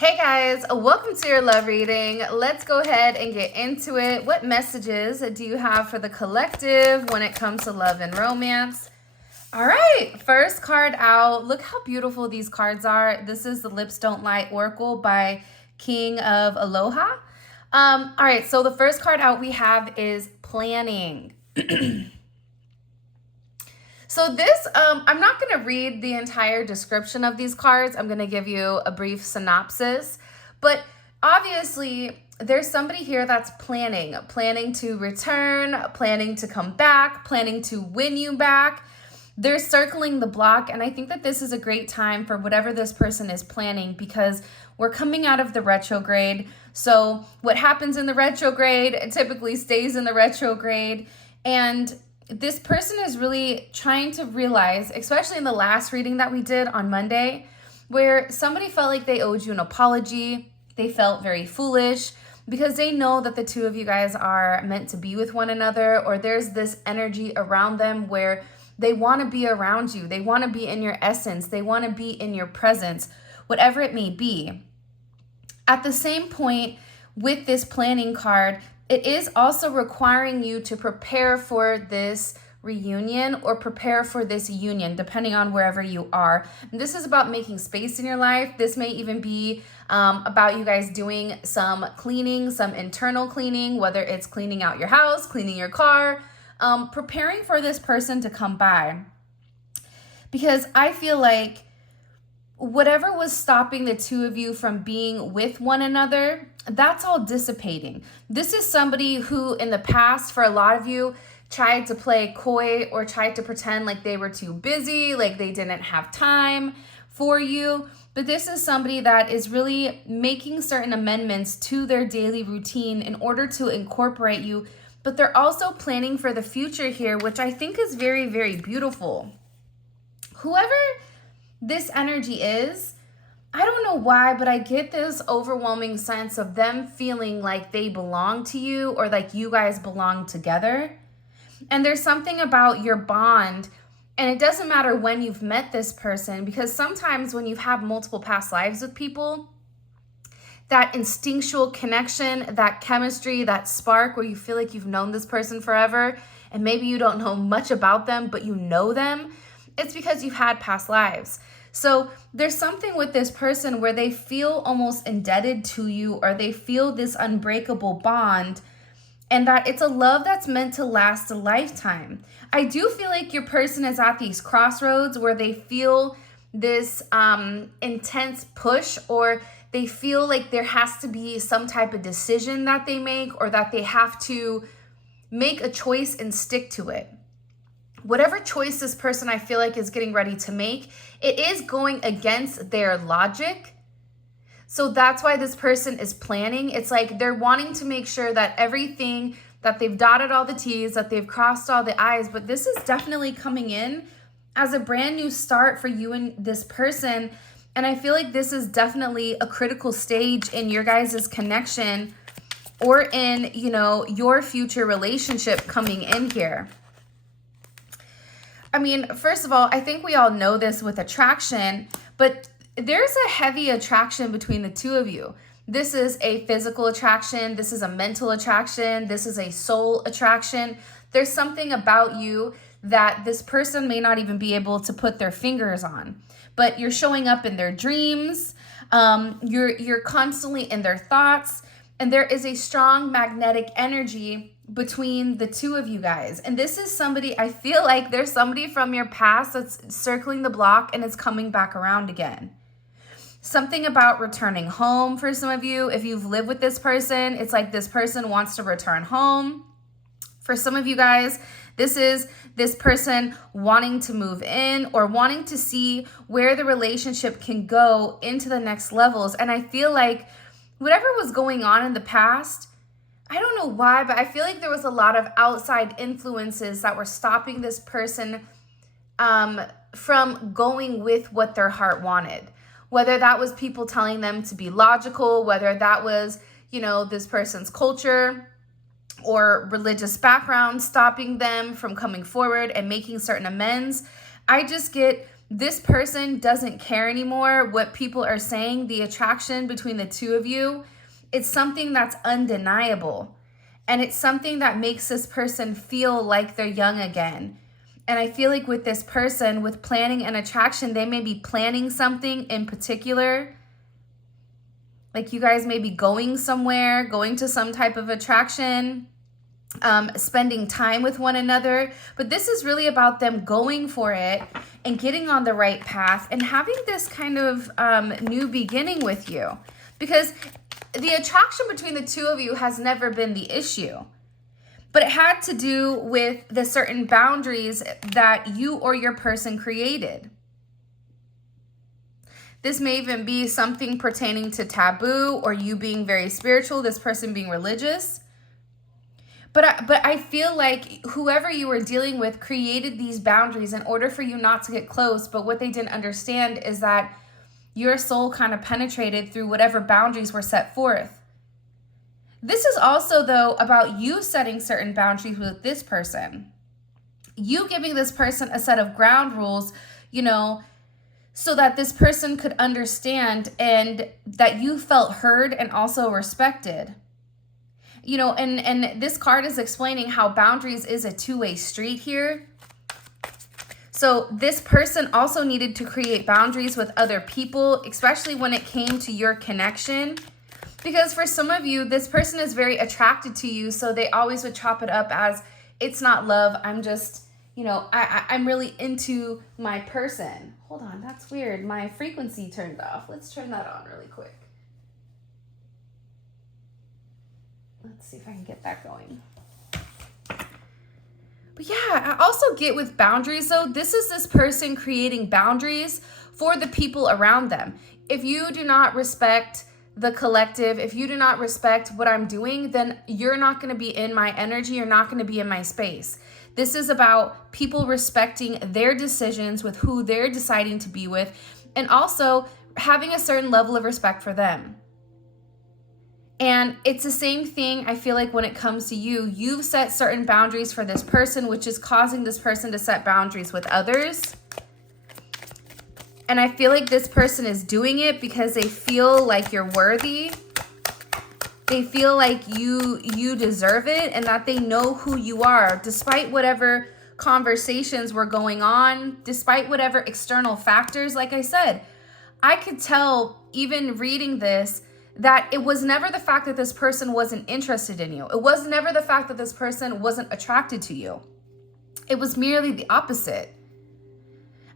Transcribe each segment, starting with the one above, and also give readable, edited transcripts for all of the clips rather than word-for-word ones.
Hey guys, welcome to your love reading. Let's go ahead and get into it. What messages do you have for the collective when it comes to love and romance? All right, first card out. Look how beautiful these cards are. This is the Lips Don't Lie Oracle by King of Aloha. All right, so the first card out we have is planning. So this, I'm not going to read the entire description of these cards. I'm going to give you a brief synopsis. But obviously, there's somebody here that's planning to return, planning to come back, planning to win you back. They're circling the block, and I think that this is a great time for whatever this person is planning because we're coming out of the retrograde. So what happens in the retrograde, it typically stays in the retrograde. And this person is really trying to realize, especially in the last reading that we did on Monday, where somebody felt like they owed you an apology. They felt very foolish because they know that the two of you guys are meant to be with one another, or there's this energy around them where they want to be around you. They want to be in your essence. They want to be in your presence, whatever it may be. At the same point with this planning card, it is also requiring you to prepare for this reunion or prepare for this union, depending on wherever you are. And this is about making space in your life. This may even be about you guys doing some cleaning, some internal cleaning, whether it's cleaning out your house, cleaning your car, preparing for this person to come by. Because I feel like whatever was stopping the two of you from being with one another, that's all dissipating. This is somebody who in the past, for a lot of you, tried to play coy or tried to pretend like they were too busy, like they didn't have time for you. But this is somebody that is really making certain amendments to their daily routine in order to incorporate you. But they're also planning for the future here, which I think is very, very beautiful. Whoever this energy is, I don't know why, but I get this overwhelming sense of them feeling like they belong to you or like you guys belong together. And there's something about your bond, and it doesn't matter when you've met this person, because sometimes when you have multiple past lives with people, that instinctual connection, that chemistry, that spark where you feel like you've known this person forever, and maybe you don't know much about them, but you know them, it's because you've had past lives. So there's something with this person where they feel almost indebted to you, or they feel this unbreakable bond, and that it's a love that's meant to last a lifetime. I do feel like your person is at these crossroads where they feel this intense push, or they feel like there has to be some type of decision that they make, or that they have to make a choice and stick to it. Whatever choice this person I feel like is getting ready to make, it is going against their logic. So that's why this person is planning. It's like they're wanting to make sure that everything, that they've dotted all the T's, that they've crossed all the I's, but this is definitely coming in as a brand new start for you and this person. And I feel like this is definitely a critical stage in your guys' connection or in, your future relationship coming in here. I mean, first of all, I think we all know this with attraction, but there's a heavy attraction between the two of you. This is a physical attraction. This is a mental attraction. This is a soul attraction. There's something about you that this person may not even be able to put their fingers on, but you're showing up in their dreams. You're constantly in their thoughts, and there is a strong magnetic energy between the two of you guys. And this is somebody, I feel like there's somebody from your past that's circling the block and it's coming back around again. Something about returning home for some of you. If you've lived with this person, it's like this person wants to return home. For some of you guys, this is this person wanting to move in or wanting to see where the relationship can go into the next levels. And I feel like whatever was going on in the past, I don't know why, but I feel like there was a lot of outside influences that were stopping this person from going with what their heart wanted. Whether that was people telling them to be logical, whether that was, this person's culture or religious background stopping them from coming forward and making certain amends. I just get this person doesn't care anymore what people are saying. The attraction between the two of you, it's something that's undeniable. And it's something that makes this person feel like they're young again. And I feel like with this person, with planning and attraction, they may be planning something in particular. Like you guys may be going somewhere, going to some type of attraction, spending time with one another. But this is really about them going for it and getting on the right path and having this kind of new beginning with you. Because the attraction between the two of you has never been the issue. But it had to do with the certain boundaries that you or your person created. This may even be something pertaining to taboo or you being very spiritual, this person being religious. But I feel like whoever you were dealing with created these boundaries in order for you not to get close. But what they didn't understand is that your soul kind of penetrated through whatever boundaries were set forth. This is also, though, about you setting certain boundaries with this person. You giving this person a set of ground rules, you know, so that this person could understand and that you felt heard and also respected. You know, and this card is explaining how boundaries is a two-way street here. So this person also needed to create boundaries with other people, especially when it came to your connection. Because for some of you, this person is very attracted to you, so they always would chop it up as, it's not love, I'm just, you know, I'm really into my person. Hold on, that's weird. My frequency turned off. Let's turn that on really quick. Let's see if I can get that going. But yeah, I also get with boundaries though, this is this person creating boundaries for the people around them. If you do not respect the collective, if you do not respect what I'm doing, then you're not going to be in my energy, you're not going to be in my space. This is about people respecting their decisions with who they're deciding to be with, and also having a certain level of respect for them. And it's the same thing, I feel like, when it comes to you. You've set certain boundaries for this person, which is causing this person to set boundaries with others. And I feel like this person is doing it because they feel like you're worthy. They feel like you deserve it and that they know who you are, despite whatever conversations were going on, despite whatever external factors. Like I said, I could tell, even reading this, that it was never the fact that this person wasn't interested in you. It was never the fact that this person wasn't attracted to you. It was merely the opposite.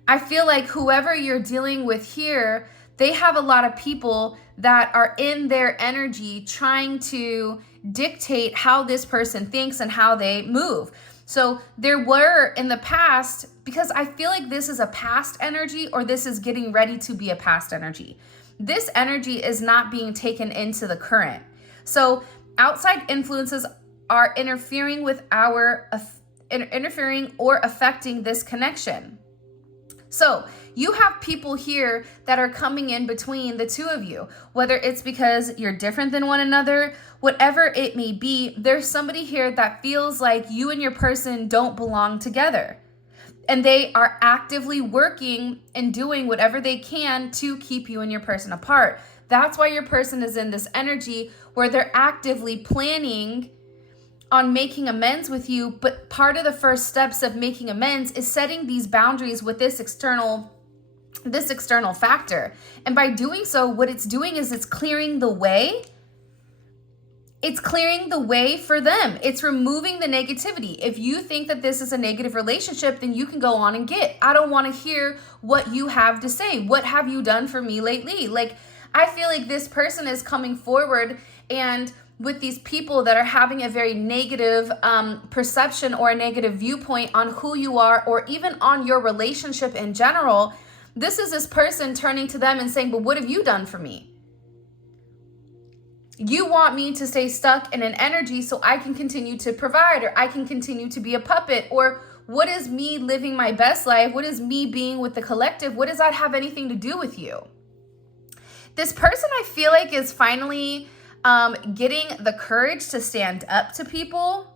I feel like whoever you're dealing with here, they have a lot of people that are in their energy trying to dictate how this person thinks and how they move. So there were in the past, because I feel like this is a past energy, or this is getting ready to be a past energy. This energy is not being taken into the current. So outside influences are interfering with interfering or affecting this connection. So you have people here that are coming in between the two of you, whether it's because you're different than one another, whatever it may be. There's somebody here that feels like you and your person don't belong together. And they are actively working and doing whatever they can to keep you and your person apart. That's why your person is in this energy where they're actively planning on making amends with you. But part of the first steps of making amends is setting these boundaries with this external factor. And by doing so, what it's doing is it's clearing the way. It's clearing the way for them. It's removing the negativity. If you think that this is a negative relationship, then you can go on and I don't want to hear what you have to say. What have you done for me lately? Like, I feel like this person is coming forward, and with these people that are having a very negative perception or a negative viewpoint on who you are, or even on your relationship in general, this is this person turning to them and saying, but what have you done for me? You want me to stay stuck in an energy so I can continue to provide, or I can continue to be a puppet, or what is me living my best life? What is me being with the collective? What does that have anything to do with you? This person, I feel like, is finally getting the courage to stand up to people.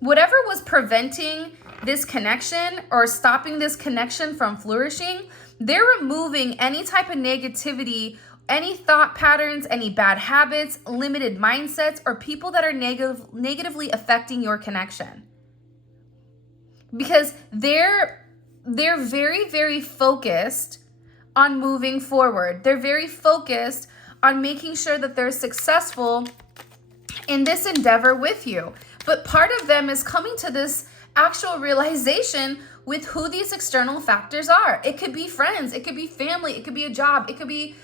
Whatever was preventing this connection or stopping this connection from flourishing, They're removing any type of negativity, any thought patterns, any bad habits, limited mindsets, or people that are negatively affecting your connection. Because they're very, very focused on moving forward. They're very focused on making sure that they're successful in this endeavor with you. But part of them is coming to this actual realization with who these external factors are. It could be friends, it could be family, it could be a job, it could be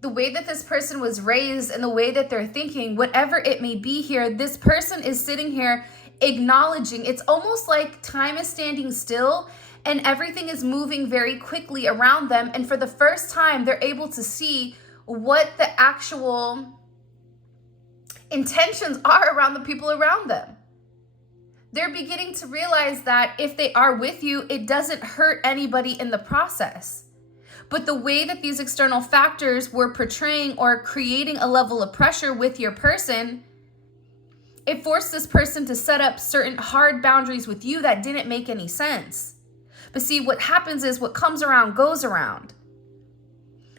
the way that this person was raised and the way that they're thinking, whatever it may be here. This person is sitting here acknowledging. It's almost like time is standing still and everything is moving very quickly around them. And for the first time, they're able to see what the actual intentions are around the people around them. They're beginning to realize that if they are with you, it doesn't hurt anybody in the process. But the way that these external factors were portraying or creating a level of pressure with your person, it forced this person to set up certain hard boundaries with you that didn't make any sense. But see, what happens is what comes around goes around.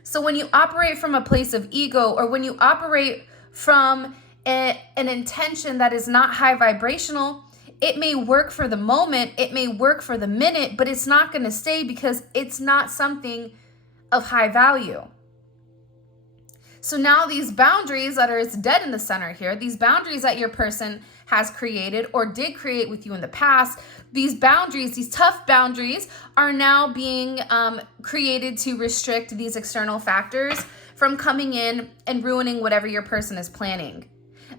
So when you operate from a place of ego, or when you operate from an intention that is not high vibrational, it may work for the moment, it may work for the minute, but it's not going to stay because it's not something of high value. So now these boundaries that are, it's dead in the center here, these boundaries that your person has created or did create with you in the past, these boundaries, these tough boundaries are now being created to restrict these external factors from coming in and ruining whatever your person is planning.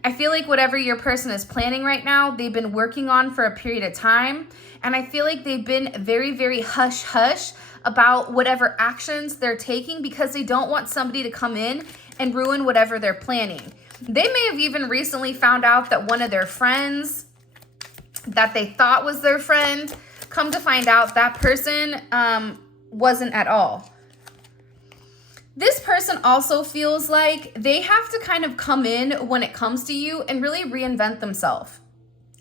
I feel like whatever your person is planning right now, they've been working on for a period of time. And I feel like they've been very, very hush-hush about whatever actions they're taking because they don't want somebody to come in and ruin whatever they're planning. They may have even recently found out that one of their friends that they thought was their friend, come to find out that person wasn't at all. This person also feels like they have to kind of come in when it comes to you and really reinvent themselves.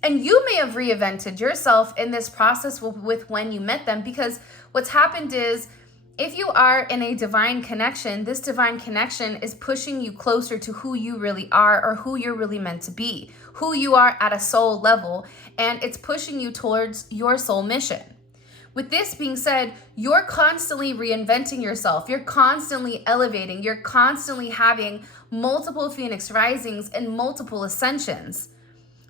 And you may have reinvented yourself in this process with when you met them, because what's happened is if you are in a divine connection, this divine connection is pushing you closer to who you really are or who you're really meant to be, who you are at a soul level, and it's pushing you towards your soul mission. With this being said, you're constantly reinventing yourself. You're constantly elevating. You're constantly having multiple Phoenix risings and multiple ascensions.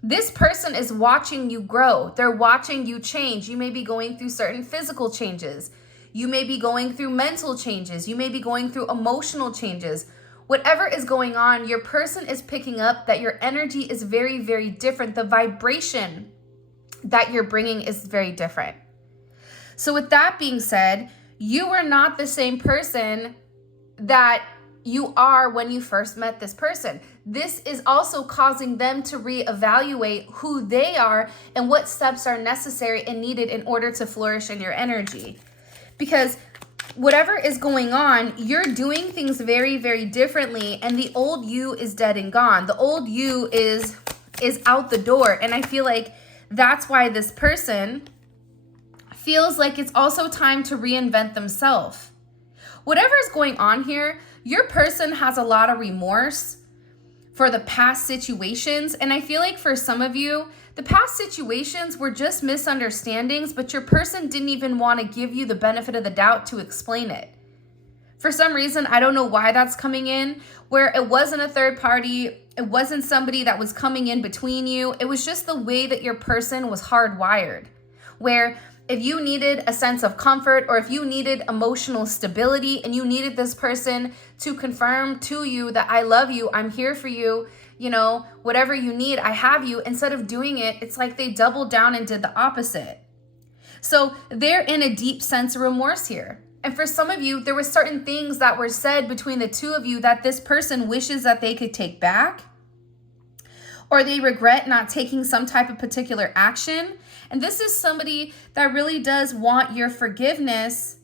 This person is watching you grow. They're watching you change. You may be going through certain physical changes. You may be going through mental changes. You may be going through emotional changes. Whatever is going on, your person is picking up that your energy is very, very different. The vibration that you're bringing is very different. So with that being said, you are not the same person that you are when you first met this person. This is also causing them to reevaluate who they are and what steps are necessary and needed in order to flourish in your energy. Because whatever is going on, you're doing things very, very differently, and the old you is dead and gone. The old you is out the door, and I feel like that's why this person feels like it's also time to reinvent themselves. Whatever is going on here, your person has a lot of remorse for the past situations. And I feel like for some of you, the past situations were just misunderstandings, but your person didn't even want to give you the benefit of the doubt to explain it. For some reason, I don't know why that's coming in, where it wasn't a third party, it wasn't somebody that was coming in between you. It was just the way that your person was hardwired, where if you needed a sense of comfort or if you needed emotional stability and you needed this person to confirm to you that I love you, I'm here for you, you know, whatever you need, I have you. Instead of doing it, it's like they doubled down and did the opposite. So they're in a deep sense of remorse here. And for some of you, there were certain things that were said between the two of you that this person wishes that they could take back, or they regret not taking some type of particular action. And this is somebody that really does want your forgiveness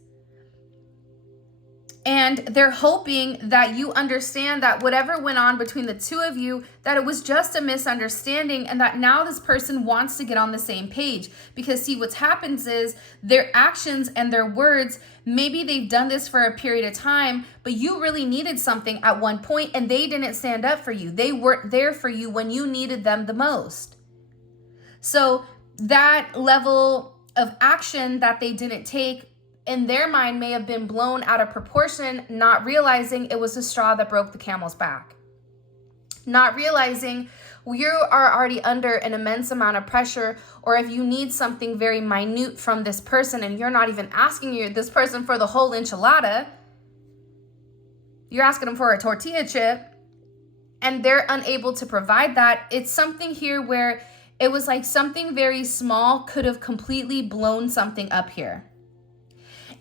And they're hoping that you understand that whatever went on between the two of you, that it was just a misunderstanding, and that now this person wants to get on the same page. Because see, what happens is their actions and their words, maybe they've done this for a period of time, but you really needed something at one point and they didn't stand up for you. They weren't there for you when you needed them the most. So that level of action that they didn't take in their mind may have been blown out of proportion, not realizing it was the straw that broke the camel's back. Not realizing you are already under an immense amount of pressure, or if you need something very minute from this person and you're not even asking this person for the whole enchilada, you're asking them for a tortilla chip, and they're unable to provide that. It's something here where it was like something very small could have completely blown something up here.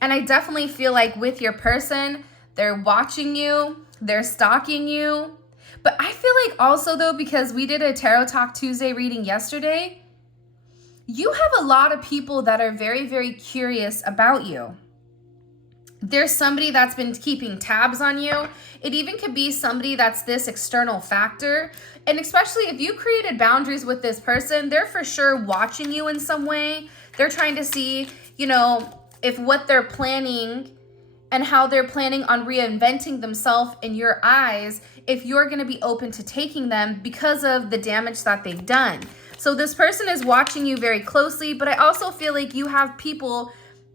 And I definitely feel like with your person, they're watching you, they're stalking you. But I feel like also though, because we did a Tarot Talk Tuesday reading yesterday, you have a lot of people that are very, very curious about you. There's somebody that's been keeping tabs on you. It even could be somebody that's this external factor. And especially if you created boundaries with this person, they're for sure watching you in some way. They're trying to see, if what they're planning and how they're planning on reinventing themselves in your eyes, if you're going to be open to taking them because of the damage that they've done. So this person is watching you very closely, but I also feel like you have people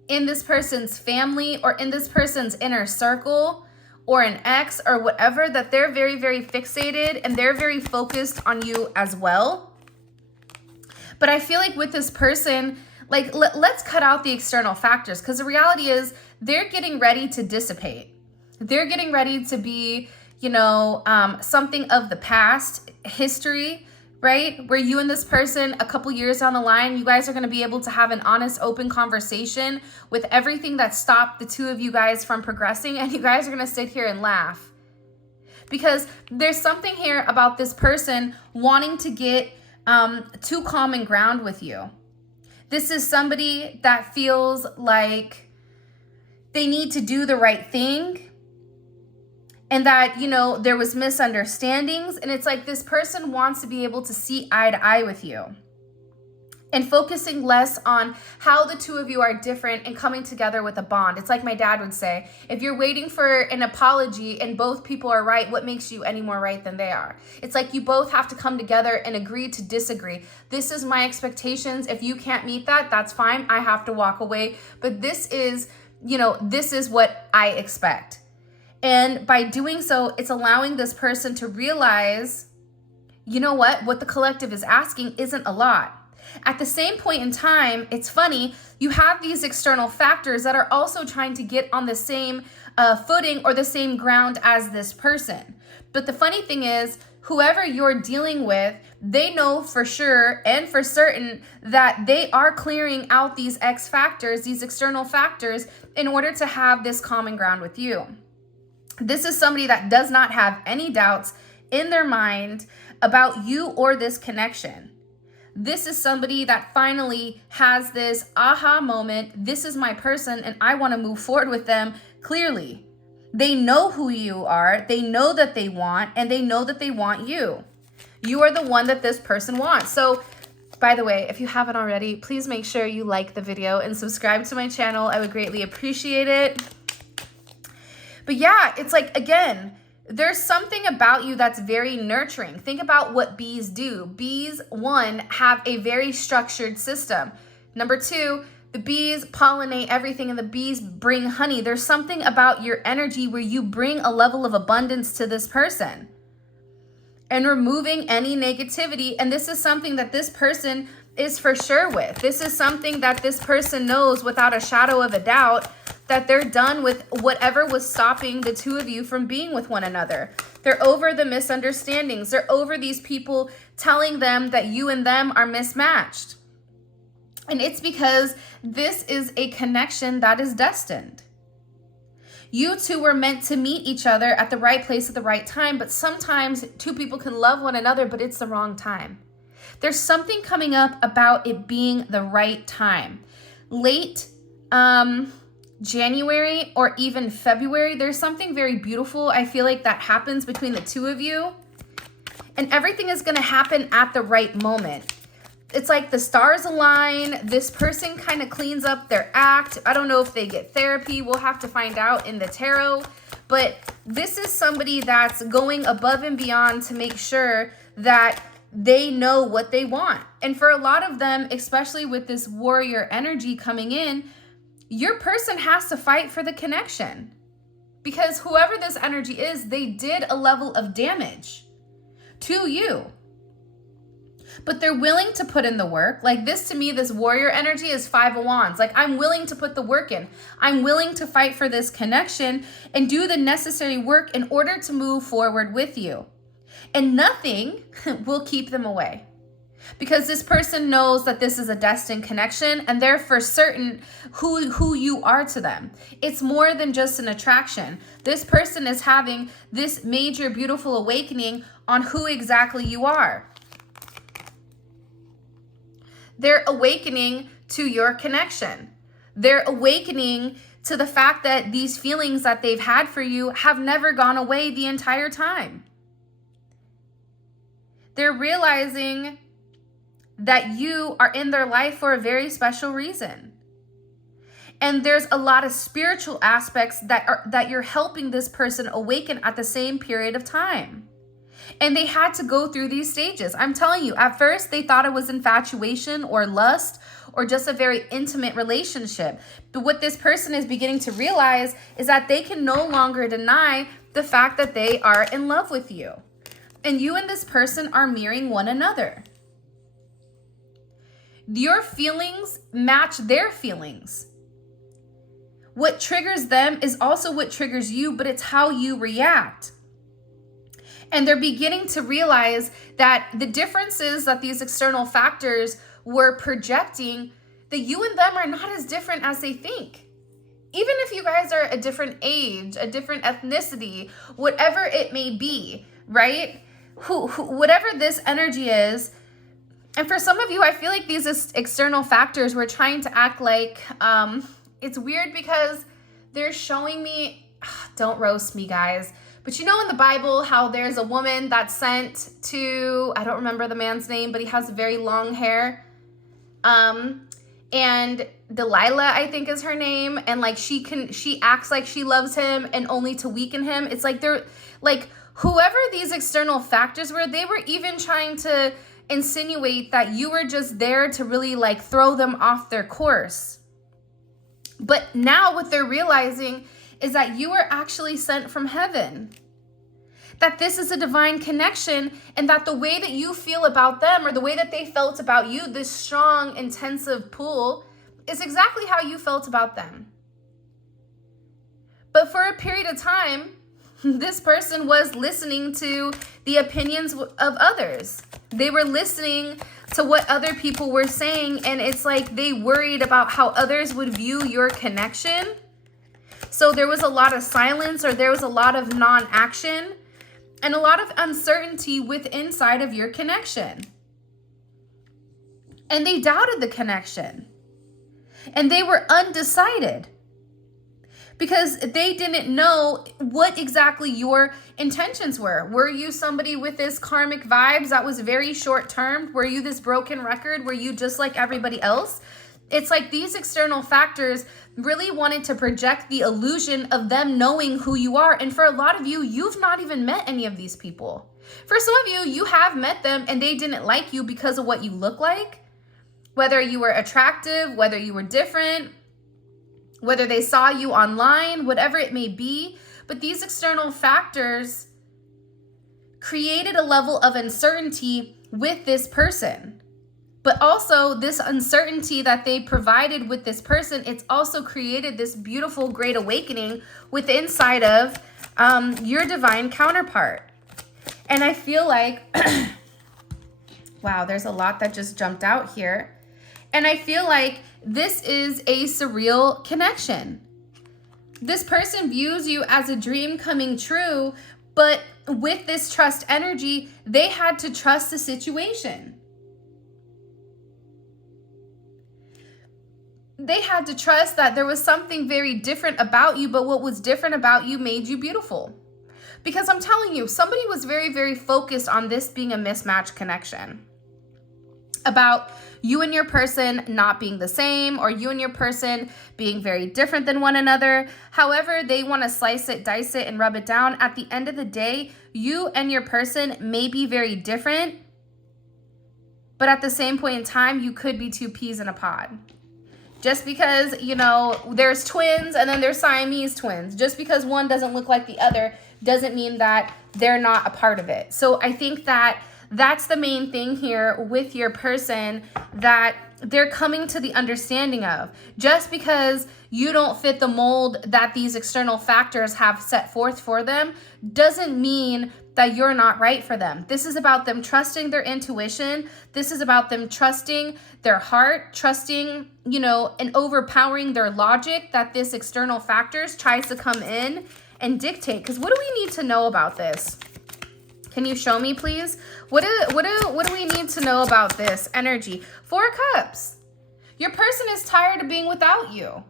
in this person's family or in this person's inner circle or an ex or whatever that they're very, very fixated and they're very focused on you as well. But I feel like with this person, like, let's cut out the external factors, because the reality is they're getting ready to dissipate. They're getting ready to be, something of the past history, right? Where you and this person, a couple years down the line, you guys are going to be able to have an honest, open conversation with everything that stopped the two of you guys from progressing. And you guys are going to sit here and laugh. Because there's something here about this person wanting to get to common ground with you. This is somebody that feels like they need to do the right thing and that, there was misunderstandings. And it's like this person wants to be able to see eye to eye with you and focusing less on how the two of you are different and coming together with a bond. It's like my dad would say, if you're waiting for an apology and both people are right, what makes you any more right than they are? It's like you both have to come together and agree to disagree. This is my expectations. If you can't meet that, that's fine. I have to walk away. But this is what I expect. And by doing so, it's allowing this person to realize, what the collective is asking isn't a lot. At the same point in time, it's funny, you have these external factors that are also trying to get on the same footing or the same ground as this person. But the funny thing is, whoever you're dealing with, they know for sure and for certain that they are clearing out these X factors, these external factors, in order to have this common ground with you. This is somebody that does not have any doubts in their mind about you or this connection. This is somebody that finally has this aha moment. This is my person and I want to move forward with them clearly. They know who you are. They know that they want, and they know that they want you. You are the one that this person wants. So, by the way, if you haven't already, please make sure you like the video and subscribe to my channel. I would greatly appreciate it. But yeah, it's like, again, there's something about you that's very nurturing. Think about what bees do. Bees, one, have a very structured system. Number two, the bees pollinate everything and the bees bring honey. There's something about your energy where you bring a level of abundance to this person and removing any negativity. And this is something that this person is for sure with. This is something that this person knows without a shadow of a doubt, that they're done with whatever was stopping the two of you from being with one another. They're over the misunderstandings. They're over these people telling them that you and them are mismatched. And it's because this is a connection that is destined. You two were meant to meet each other at the right place at the right time, but sometimes two people can love one another, but it's the wrong time. There's something coming up about it being the right time. Late January or even February, there's something very beautiful I feel like that happens between the two of you. And everything is going to happen at the right moment. It's like the stars align. This person kind of cleans up their act. I don't know if they get therapy. We'll have to find out in the tarot. But this is somebody that's going above and beyond to make sure that they know what they want. And for a lot of them, especially with this warrior energy coming in, your person has to fight for the connection. Because whoever this energy is, they did a level of damage to you. But they're willing to put in the work. Like this, to me, this warrior energy is 5 of Wands. Like, I'm willing to put the work in. I'm willing to fight for this connection and do the necessary work in order to move forward with you. And nothing will keep them away. Because this person knows that this is a destined connection and they're for certain who you are to them. It's more than just an attraction. This person is having this major, beautiful awakening on who exactly you are. They're awakening to your connection. They're awakening to the fact that these feelings that they've had for you have never gone away the entire time. They're realizing that you are in their life for a very special reason. And there's a lot of spiritual aspects that you're helping this person awaken at the same period of time. And they had to go through these stages. I'm telling you, at first they thought it was infatuation or lust or just a very intimate relationship. But what this person is beginning to realize is that they can no longer deny the fact that they are in love with you. And you and this person are mirroring one another. Your feelings match their feelings. What triggers them is also what triggers you, but it's how you react. And they're beginning to realize that the differences that these external factors were projecting, that you and them are not as different as they think. Even if you guys are a different age, a different ethnicity, whatever it may be, right? Whatever this energy is. And for some of you, I feel like these external factors were trying to act like, it's weird because they're showing me, don't roast me, guys. But you know in the Bible how there's a woman that's sent to, I don't remember the man's name, but he has very long hair. And Delilah, I think is her name. And like she acts like she loves him and only to weaken him. It's like they're like, whoever these external factors were, they were even trying to insinuate that you were just there to really like throw them off their course. But now what they're realizing is that you are actually sent from heaven. That this is a divine connection and that the way that you feel about them or the way that they felt about you, this strong, intensive pull, is exactly how you felt about them. But for a period of time, this person was listening to the opinions of others. They were listening to what other people were saying, and it's like they worried about how others would view your connection. So there was a lot of silence, or there was a lot of non-action and a lot of uncertainty inside of your connection. And they doubted the connection. And they were undecided because they didn't know what exactly your intentions were. Were you somebody with this karmic vibes that was very short-term? Were you this broken record? Were you just like everybody else? It's like these external factors really wanted to project the illusion of them knowing who you are. And for a lot of you, you've not even met any of these people. For some of you, you have met them and they didn't like you because of what you look like. Whether you were attractive, whether you were different, whether they saw you online, whatever it may be. But these external factors created a level of uncertainty with this person. But also this uncertainty that they provided with this person, it's also created this beautiful great awakening with inside of your divine counterpart. And I feel like, wow, there's a lot that just jumped out here. And I feel like this is a surreal connection. This person views you as a dream coming true, but with this trust energy, they had to trust the situation. they had to trust that there was something very different about you, but what was different about you made you beautiful. Because I'm telling you, somebody was very, very focused on this being a mismatch connection. About you and your person not being the same, or you and your person being very different than one another. However they want to slice it, dice it, and rub it down, at the end of the day, you and your person may be very different, but at the same point in time, you could be two peas in a pod. Just because, you know, there's twins and then there's Siamese twins, just because one doesn't look like the other doesn't mean that they're not a part of it. So I think that that's the main thing here with your person that they're coming to the understanding of. Just because you don't fit the mold that these external factors have set forth for them doesn't mean that you're not right for them. This is about them trusting their intuition. This is about them trusting their heart, trusting, you know, and overpowering their logic that this external factors tries to come in and dictate. Because what do we need to know about this? Can you show me, please? What do we need to know about this energy? 4 Cups. Your person is tired of being without you.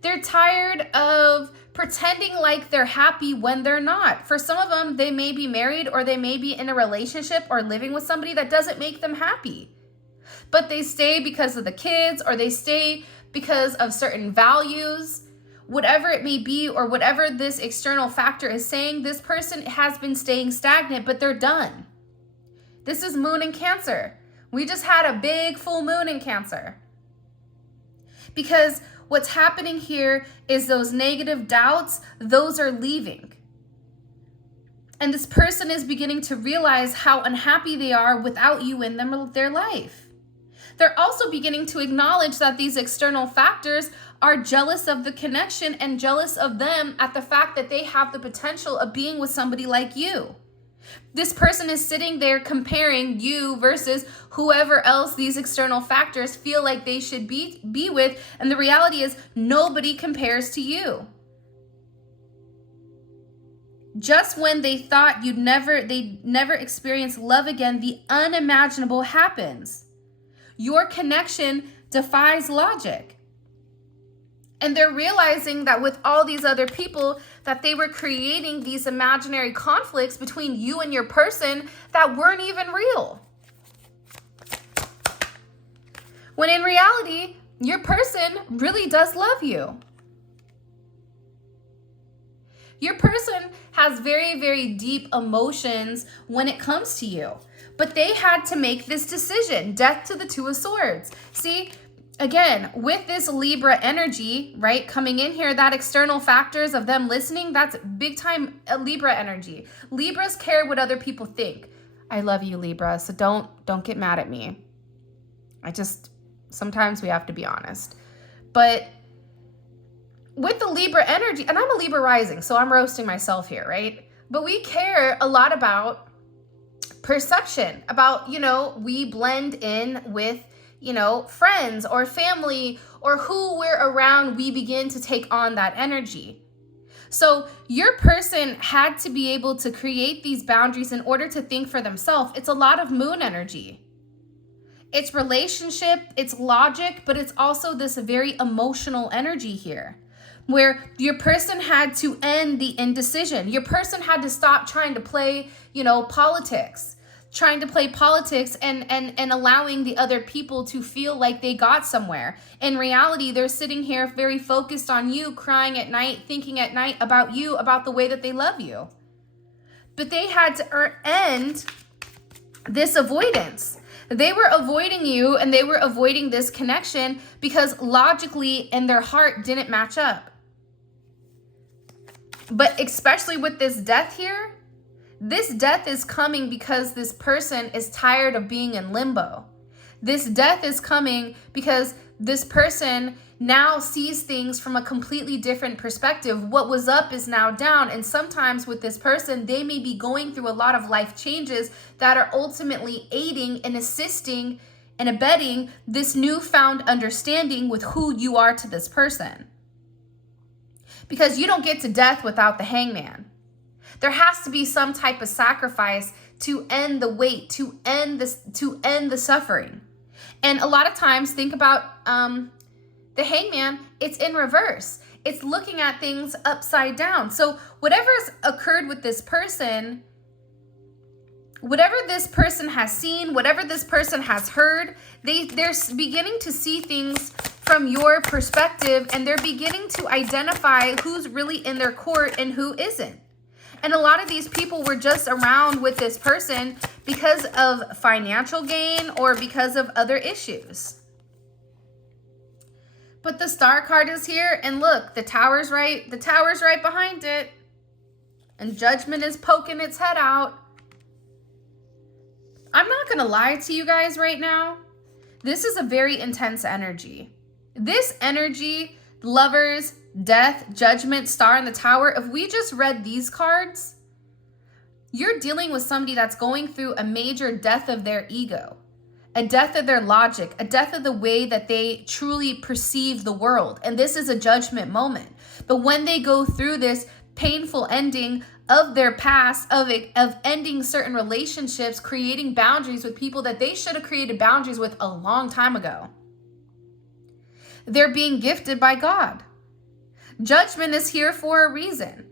They're tired of pretending like they're happy when they're not. For some of them, they may be married, or they may be in a relationship or living with somebody that doesn't make them happy. But they stay because of the kids, or they stay because of certain values. Whatever it may be, or whatever this external factor is saying, this person has been staying stagnant, but they're done. This is Moon in Cancer. We just had a big full moon in Cancer. Because what's happening here is those negative doubts, those are leaving. And this person is beginning to realize how unhappy they are without you in their life. They're also beginning to acknowledge that these external factors are jealous of the connection and jealous of them at the fact that they have the potential of being with somebody like you. This person is sitting there comparing you versus whoever else these external factors feel like they should be with. And the reality is nobody compares to you. Just when they thought they'd never experience love again, the unimaginable happens. Your connection defies logic. And they're realizing that with all these other people, that they were creating these imaginary conflicts between you and your person that weren't even real. When in reality, your person really does love you. Your person has very, very deep emotions when it comes to you. But they had to make this decision. Death to the 2 of Swords. See, again, with this Libra energy, right, coming in here, that external factors of them listening, that's big time Libra energy. Libras care what other people think. I love you, Libra, so don't get mad at me. Sometimes we have to be honest. But with the Libra energy, and I'm a Libra rising, so I'm roasting myself here, right? But we care a lot about perception, about, you know, we blend in with, you know, friends or family or who we're around, we begin to take on that energy. So your person had to be able to create these boundaries in order to think for themselves. It's a lot of moon energy. It's relationship, it's logic, but it's also this very emotional energy here, where your person had to end the indecision. Your person had to stop trying to play, you know, politics and allowing the other people to feel like they got somewhere. In reality, they're sitting here very focused on you, crying at night, thinking at night about you, about the way that they love you. But they had to end this avoidance. They were avoiding you and they were avoiding this connection because logically in their heart didn't match up. But especially with this death here, this death is coming because this person is tired of being in limbo. This death is coming because this person now sees things from a completely different perspective. What was up is now down. And sometimes with this person, they may be going through a lot of life changes that are ultimately aiding and assisting and abetting this newfound understanding with who you are to this person. Because you don't get to death without the hangman. There has to be some type of sacrifice to end the weight, to end the suffering. And a lot of times, think about The Hangman, it's in reverse. It's looking at things upside down. So whatever's occurred with this person, whatever this person has seen, whatever this person has heard, they're beginning to see things from your perspective, and they're beginning to identify who's really in their court and who isn't. And a lot of these people were just around with this person because of financial gain or because of other issues. But the Star card is here, and look, the Tower's right behind it. And Judgment is poking its head out. I'm not going to lie to you guys right now. This is a very intense energy. This energy, Lovers, Death, Judgment, Star, and the Tower, if we just read these cards, you're dealing with somebody that's going through a major death of their ego, a death of their logic, a death of the way that they truly perceive the world. And this is a judgment moment. But when they go through this painful ending of their past, of ending certain relationships, creating boundaries with people that they should have created boundaries with a long time ago, they're being gifted by God. Judgment is here for a reason.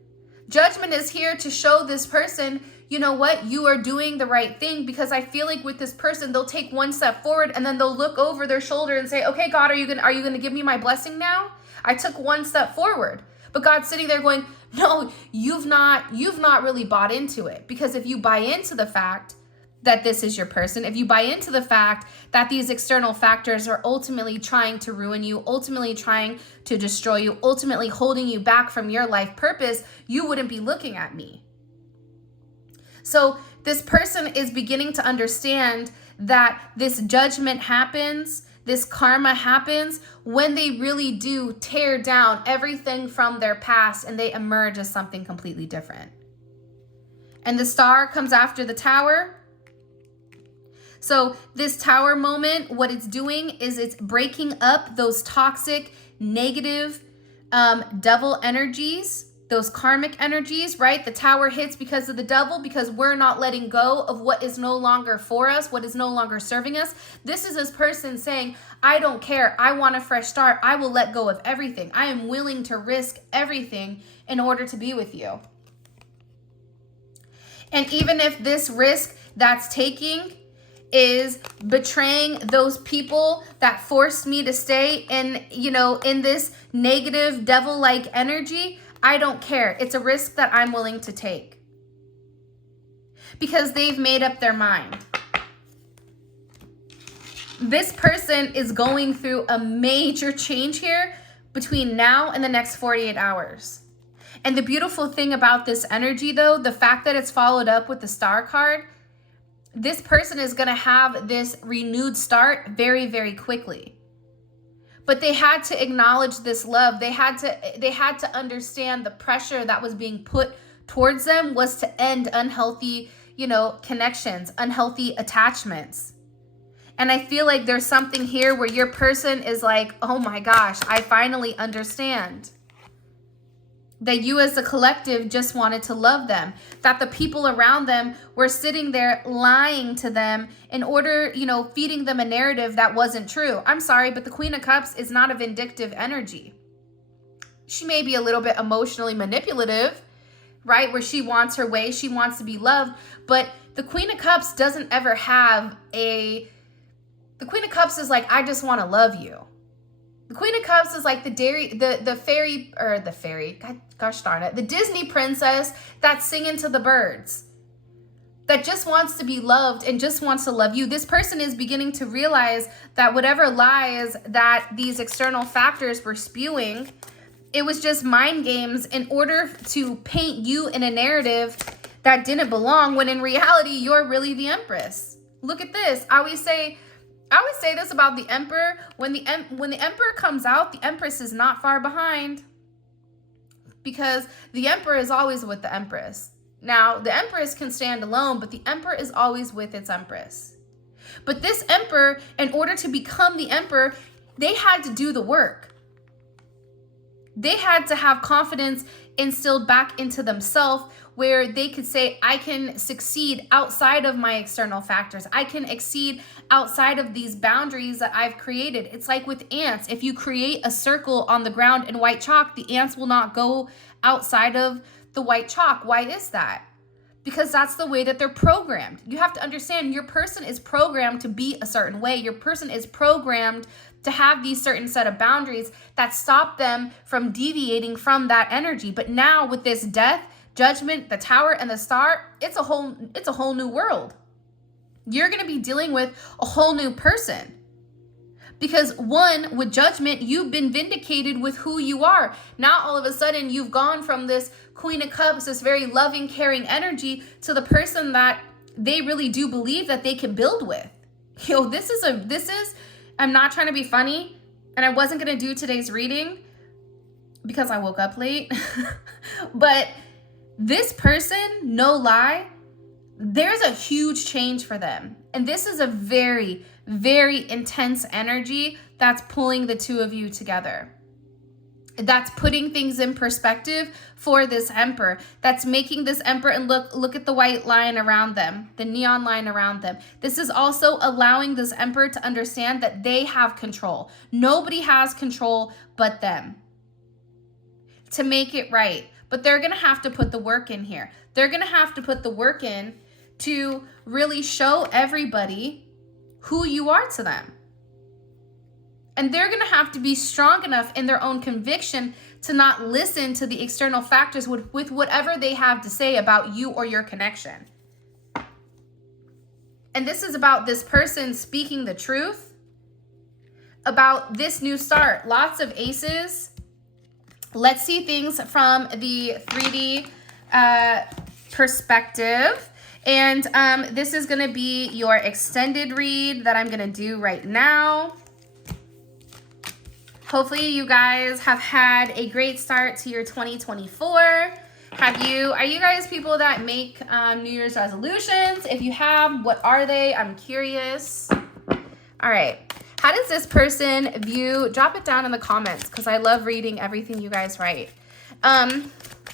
Judgment is here to show this person, you know what, you are doing the right thing, because I feel like with this person, they'll take one step forward and then they'll look over their shoulder and say, okay, God, are you gonna give me my blessing now? I took one step forward. But God's sitting there going, no, you've not really bought into it. Because if you buy into the fact that this is your person, if you buy into the fact that these external factors are ultimately trying to ruin you, ultimately trying to destroy you, ultimately holding you back from your life purpose, you wouldn't be looking at me. So this person is beginning to understand that this judgment happens, this karma happens when they really do tear down everything from their past and they emerge as something completely different. And the Star comes after the Tower. So this Tower moment, what it's doing is it's breaking up those toxic, negative, devil energies, those karmic energies, right? The Tower hits because of the devil, because we're not letting go of what is no longer for us, what is no longer serving us. This is this person saying, I don't care. I want a fresh start. I will let go of everything. I am willing to risk everything in order to be with you. And even if this risk that's taking is betraying those people that forced me to stay in, in this negative devil-like energy, I don't care. It's a risk that I'm willing to take because they've made up their mind. This person is going through a major change here between now and the next 48 hours. And the beautiful thing about this energy, though, the fact that it's followed up with the Star card, this person is going to have this renewed start very, very quickly. But they had to acknowledge this love. They had to understand the pressure that was being put towards them was to end unhealthy, connections, unhealthy attachments. And I feel like there's something here where your person is like, oh my gosh, I finally understand that you as a collective just wanted to love them, that the people around them were sitting there lying to them in order, feeding them a narrative that wasn't true. I'm sorry, but the Queen of Cups is not a vindictive energy. She may be a little bit emotionally manipulative, right? Where she wants her way, she wants to be loved, but the Queen of Cups doesn't ever have the Queen of Cups is like, I just want to love you. The Queen of Cups is like the Disney princess that's singing to the birds, that just wants to be loved and just wants to love you. This person is beginning to realize that whatever lies that these external factors were spewing, it was just mind games in order to paint you in a narrative that didn't belong, when in reality, you're really the Empress. Look at this. I always say this about the Emperor. When the Emperor comes out, the Empress is not far behind, because the Emperor is always with the Empress. Now, the Empress can stand alone, but the Emperor is always with its Empress. But this Emperor, in order to become the Emperor, they had to do the work. They had to have confidence instilled back into themselves, where they could say, I can succeed outside of my external factors. I can exceed outside of these boundaries that I've created. It's like with ants. If you create a circle on the ground in white chalk, the ants will not go outside of the white chalk. Why is that? Because that's the way that they're programmed. You have to understand, your person is programmed to be a certain way. Your person is programmed to have these certain set of boundaries that stop them from deviating from that energy. But now with this death, judgment, the tower, and the star, it's a whole new world. You're going to be dealing with a whole new person. Because one, with judgment, you've been vindicated with who you are. Now, all of a sudden, you've gone from this Queen of Cups, this very loving, caring energy, to the person that they really do believe that they can build with. Yo, this is, I'm not trying to be funny, and I wasn't going to do today's reading because I woke up late. But this person, no lie, there's a huge change for them. And this is a very, very intense energy that's pulling the two of you together. That's putting things in perspective for this emperor. That's making this emperor, and look at the white line around them, the neon line around them. This is also allowing this emperor to understand that they have control. Nobody has control but them to make it right. But they're going to have to put the work in here. They're going to have to put the work in to really show everybody who you are to them. And they're going to have to be strong enough in their own conviction to not listen to the external factors with whatever they have to say about you or your connection. And this is about this person speaking the truth about this new start. Lots of aces. Let's see things from the 3D perspective. And this is going to be your extended read that I'm going to do right now. Hopefully you guys have had a great start to your 2024. Are you guys people that make New Year's resolutions? If you have, what are they? I'm curious. All right. How does this person view? Drop it down in the comments because I love reading everything you guys write.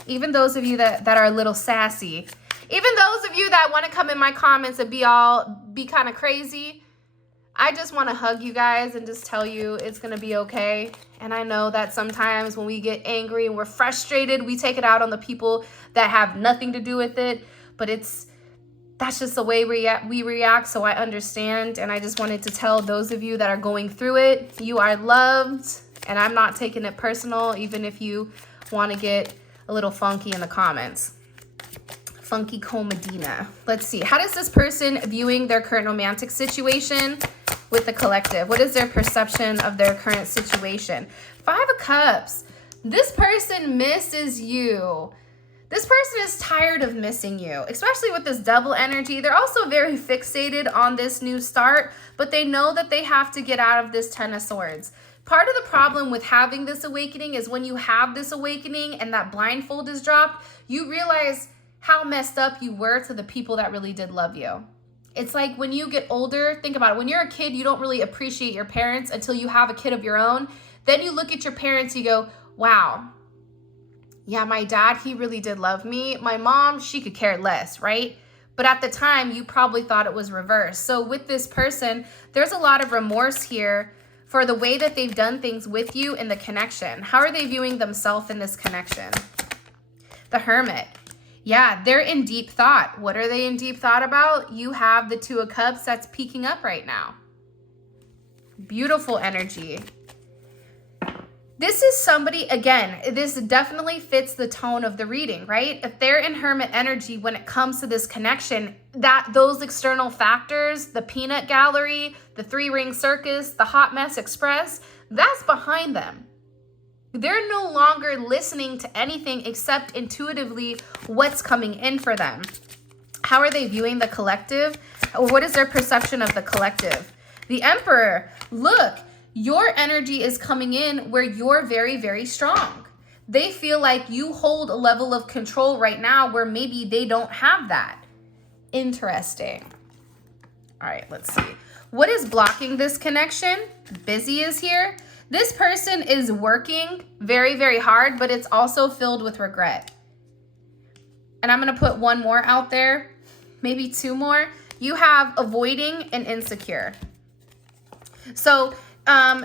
Even those of you that are a little sassy. Even those of you that want to come in my comments and be kind of crazy. I just want to hug you guys and just tell you it's going to be okay. And I know that sometimes when we get angry and we're frustrated, we take it out on the people that have nothing to do with it. But that's just the way we react. So I understand. And I just wanted to tell those of you that are going through it, you are loved. And I'm not taking it personal, even if you want to get a little funky in the comments. Funky Comedina. Let's see. How does this person viewing their current romantic situation with the collective? What is their perception of their current situation? 5 of Cups. This person misses you. This person is tired of missing you, especially with this double energy. They're also very fixated on this new start, but they know that they have to get out of this 10 of Swords. Part of the problem with having this awakening is when you have this awakening and that blindfold is dropped, you realize how messed up you were to the people that really did love you. It's like when you get older, think about it. When you're a kid, you don't really appreciate your parents until you have a kid of your own. Then you look at your parents, you go, wow, yeah, my dad, he really did love me. My mom, she could care less, right? But at the time, you probably thought it was reversed. So with this person, there's a lot of remorse here for the way that they've done things with you in the connection. How are they viewing themselves in this connection? The Hermit. Yeah, they're in deep thought. What are they in deep thought about? You have the 2 of Cups that's peeking up right now. Beautiful energy. This is somebody, again, this definitely fits the tone of the reading, right? If they're in Hermit energy when it comes to this connection, those external factors, the peanut gallery, the 3-ring circus, the hot mess express, that's behind them. They're no longer listening to anything except intuitively what's coming in for them. How are they viewing the collective? What is their perception of the collective? The Emperor. Look, your energy is coming in where you're very, very strong. They feel like you hold a level of control right now where maybe they don't have that. Interesting. All right, let's see. What is blocking this connection? Busy is here. This person is working very, very hard, but it's also filled with regret. and I'm going to put one more out there, maybe two more. You have avoiding and insecure. So,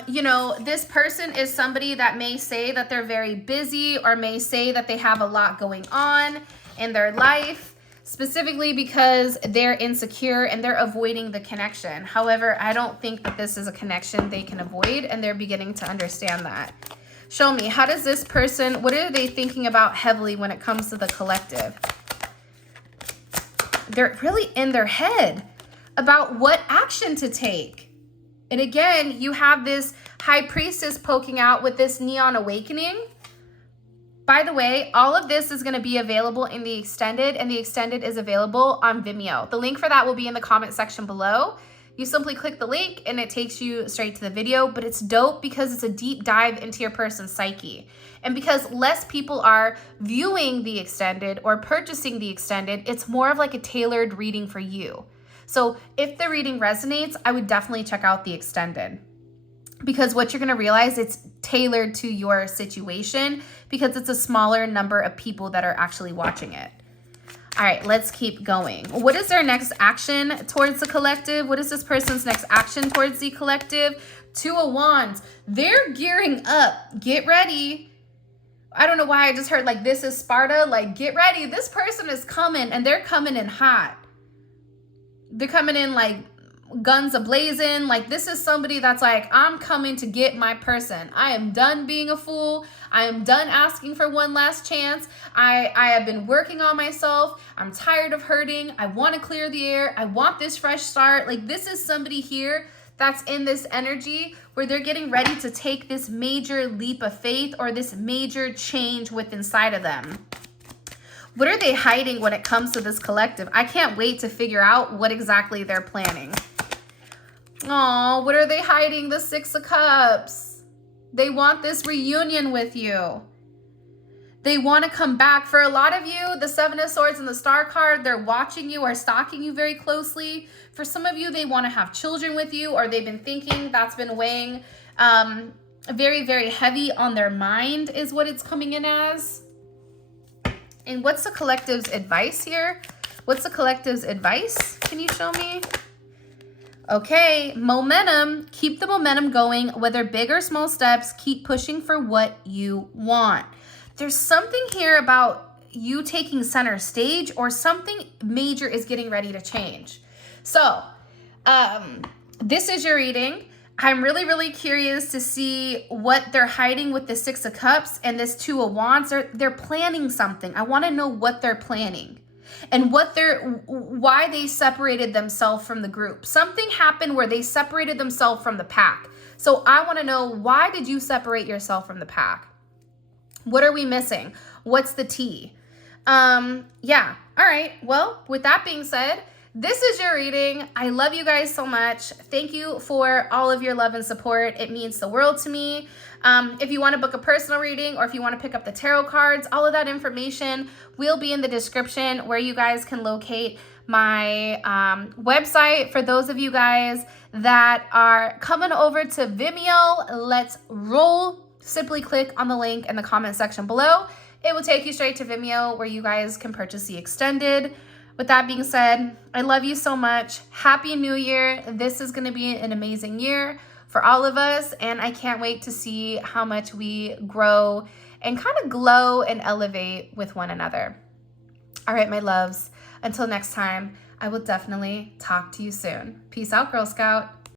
you know, this person is somebody that may say that they're very busy or may say that they have a lot going on in their life, specifically because they're insecure and they're avoiding the connection. However, I don't think that this is a connection they can avoid, and they're beginning to understand that. Show me, how does this person, what are they thinking about heavily when it comes to the collective? They're really in their head about what action to take. And again, you have this high priestess poking out with this neon awakening. By the way, all of this is going to be available in the extended, and the extended is available on Vimeo. The link for that will be in the comment section below. You simply click the link and it takes you straight to the video, but it's dope because it's a deep dive into your person's psyche. And because less people are viewing the extended or purchasing the extended, it's more of like a tailored reading for you. So if the reading resonates, I would definitely check out the extended, because what you're going to realize, it's tailored to your situation because it's a smaller number of people that are actually watching it. All right, let's keep going. What is their next action towards the collective? What is this person's next action towards the collective? Two of Wands. They're gearing up. Get ready. I don't know why I just heard like this is Sparta. Like, get ready. This person is coming, and they're coming in hot. They're coming in like guns a-blazing. Like, this is somebody that's like, I'm coming to get my person. I am done being a fool. I am done asking for one last chance. I have been working on myself. I'm tired of hurting. I want to clear the air. I want this fresh start. Like, this is somebody here that's in this energy where they're getting ready to take this major leap of faith or this major change within inside of them. What are they hiding when it comes to this collective? I can't wait to figure out what exactly they're planning. Oh, what are they hiding? The Six of Cups. They want this reunion with you. They want to come back. For a lot of you, the Seven of Swords and the Star card, they're watching you or stalking you very closely. For some of you, they want to have children with you, or they've been thinking, that's been weighing very, very heavy on their mind is what it's coming in as. And what's the collective's advice here? What's the collective's advice? Can you show me? Okay, momentum. Keep the momentum going, whether big or small steps. Keep pushing for what you want. There's something here about you taking center stage, or something major is getting ready to change. So, this is your reading. I'm really, really curious to see what they're hiding with the Six of Cups and this Two of Wands. They're planning something. I want to know what they're planning and why they separated themselves from the group. Something happened where they separated themselves from the pack. So I want to know, why did you separate yourself from the pack? What are we missing? What's the tea? Yeah. All right. Well, with that being said, this is your reading. I love you guys so much. Thank you for all of your love and support. It means the world to me. If you want to book a personal reading, or if you want to pick up the tarot cards, all of that information will be in the description, where you guys can locate my website. For those of you guys that are coming over to Vimeo, let's roll. Simply click on the link in the comment section below. It will take you straight to Vimeo, where you guys can purchase the extended. With that being said, I love you so much. Happy New Year. This is going to be an amazing year for all of us, and I can't wait to see how much we grow and kind of glow and elevate with one another. All right, my loves. Until next time, I will definitely talk to you soon. Peace out, Girl Scout.